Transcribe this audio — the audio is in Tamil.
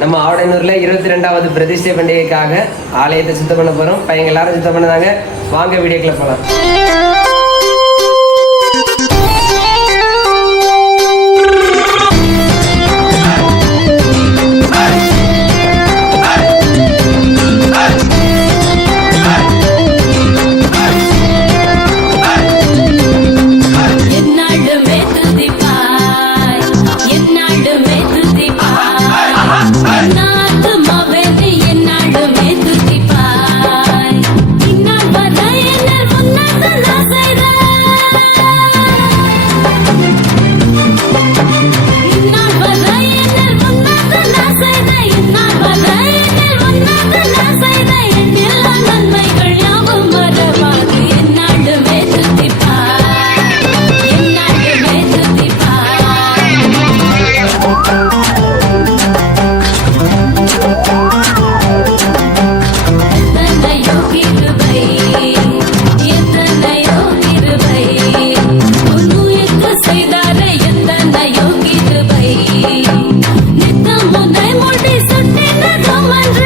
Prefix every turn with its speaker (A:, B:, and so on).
A: நம்ம ஆவடனூரில் இருபத்தி ரெண்டாவது பிரதிஷ்டை பண்டிகைக்காக ஆலயத்தை சுத்தம் பண்ண போகிறோம் பையங்க எல்லாரும் சுத்தம் பண்ணதாங்க. வாங்க வீடியோக்குள்ள
B: போகலாம் someone.